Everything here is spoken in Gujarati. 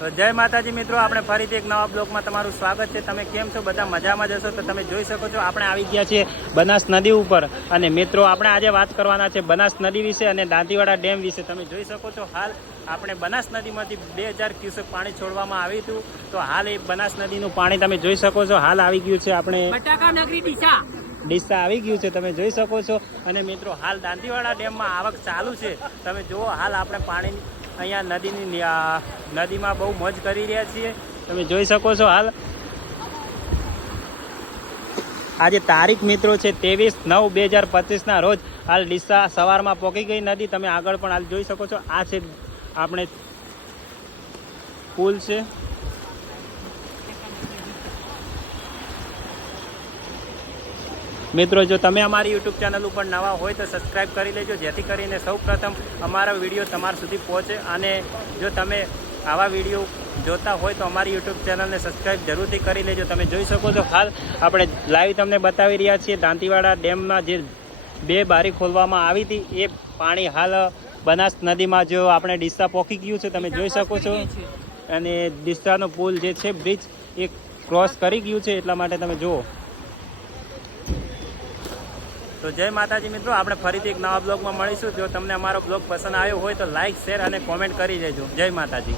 તો જય માતાજી મિત્રો આપણે ફરીથી એક નવા બ્લોકમાં તમારું સ્વાગત છે. તમે કેમ છો? બધા મજામાં જશો તો તમે જોઈ શકો છો આપણે આવી ગયા છીએ બનાસ નદી ઉપર. અને મિત્રો આપણે આજે વાત કરવાના છે બનાસ નદી વિશે અને દાંતીવાડા ડેમ વિશે. તમે જોઈ શકો છો હાલ આપણે બનાસ નદીમાંથી બે હજાર ક્યુસેક પાણી છોડવામાં આવ્યું હતું. તો હાલ એ બનાસ નદીનું પાણી તમે જોઈ શકો છો. હાલ આવી ગયું છે આપણે બટાકા નગરી ડીસા. ડીસા આવી ગયું છે તમે જોઈ શકો છો. અને મિત્રો હાલ દાંતીવાડા ડેમમાં આવક ચાલુ છે. તમે જુઓ હાલ આપણે પાણી અહીંયા નદીની નદીમાં બહુ મોજ કરી રહ્યા છીએ. તમે જોઈ શકો છો હાલ. આજે તારીખ મિત્રો છે ત્રેવીસ નવ બે હજાર પચીસના રોજ હાલ ડીસા સવારમાં પોકી ગઈ નદી. તમે આગળ પણ હાલ જોઈ શકો છો. આ છે આપણે પુલ છે. મિત્રો, જો તમે અમારી યુટ્યુબ ચેનલ ઉપર નવા હોય તો સબસ્ક્રાઈબ કરી લેજો. જેથી કરીને સૌ પ્રથમ અમારા વીડિયો તમારા સુધી પહોંચે અને જો તમે આવા વીડિયો જોતા હોય તો અમારી યુટ્યુબ ચેનલને સબસ્ક્રાઈબ જરૂરથી કરી લેજો. તમે જોઈ શકો છો, હાલ આપણે લાઈવ તમને બતાવી રહ્યા છીએ. દાંતીવાડા ડેમમાં જે બે બારી ખોલવામાં આવી હતી, એ પાણી હાલ બનાસ નદીમાં જો આપણે ડીસા પહોંચી ગયું છે, તમે જોઈ શકો છો. અને ડીસાનો પુલ જે છે બ્રિજ એ ક્રોસ કરી ગયું છે, એટલા માટે તમે જુઓ. તો જય માતાજી મિત્રો, આપણે ફરીથી એક નવા બ્લોગમાં મળીશું. જો તમને અમારો બ્લોગ પસંદ આવ્યો હોય તો લાઇક શેર અને કોમેન્ટ કરી દેજો. જય માતાજી.